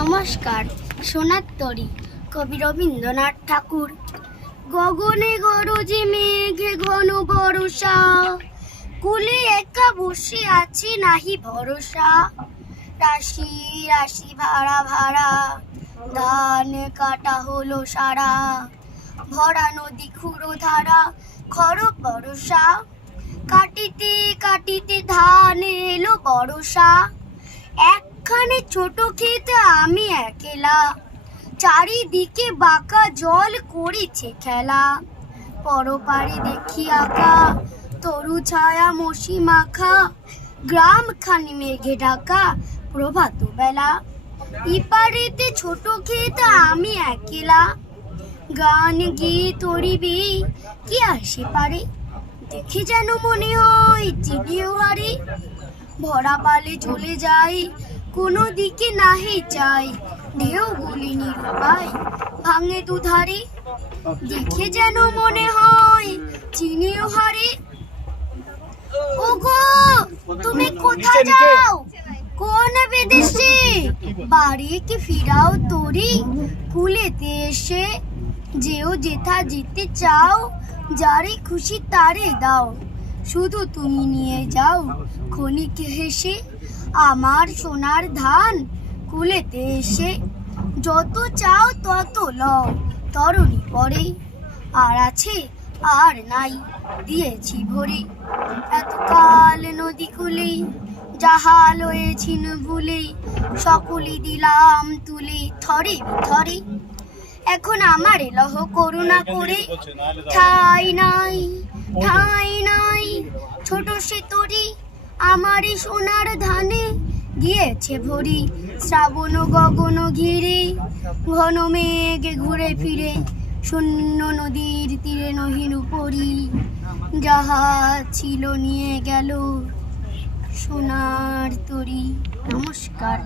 নমস্কার। সোনার তরী, কবি রবীন্দ্রনাথ ঠাকুর। গগনে গরজে মেঘে ঘন বর্ষা, কুলে একা বসে আছি নাহি ভরসা। রাশি রাশি ভাড়া ভাড়া, ধান কাটা হলো সারা। ভরা নদী খুঁড়ো ধারা, খরক বরষা। কাটিতে কাটিতে ধান এলো বরষা। একখানে ছোট ক্ষেতে আমি একলা, চারিদিকে বাঁকা জল করেছে খেলা। পরপারে দেখি আঁকা তরু ছায়া মশি মাখা, গ্রাম খানি মেঘে ঢাকা প্রভাত বেলা। ইপারেতে ছোট ক্ষেতে আমি একলা, গান গিয়ে তরিবি কি আসে পারে। দেখে যেন মনে হয় চিনিও হারে, ভরা পালে চলে যাই কোনো দিকে নাহি চাই। ঢেউ গুলি নিরুপায় ভাঙে দুধারে, দেখে যেন মনে হয় চিনিও হারে। ওগো তুমি কোথায় যাও, কোন বিদেশে? বাড়ি কি ফিরাও তরি কুলেতে এসে। যেও যেথা যেতে চাও, যারে খুশি তারে দাও। শুধু তুমি নিয়ে যাও ক্ষণিক হেসে, আমার সোনার ধান কুলেতে এসে। যত চাও তত লও তরণী পরে, আর আছে আর নাই দিয়েছি ভরে। এতকাল নদী কুলে যাহা লয়েছিন ভুলে, সকলি দিলাম তুলে থরে থরে। এখন আমারে লহ করুণা করে, ঠাই নাই ঠাই নাই ছোট সে তরি। আমারই সোনার ধানে গিয়েছে ভরি। শ্রাবণ গগন ঘিরে ঘন মেঘ ঘুরে ফিরে, শূন্য নদীর তীরে নহিন পরি। যাহা ছিল নিয়ে গেল সোনার তরি। নমস্কার।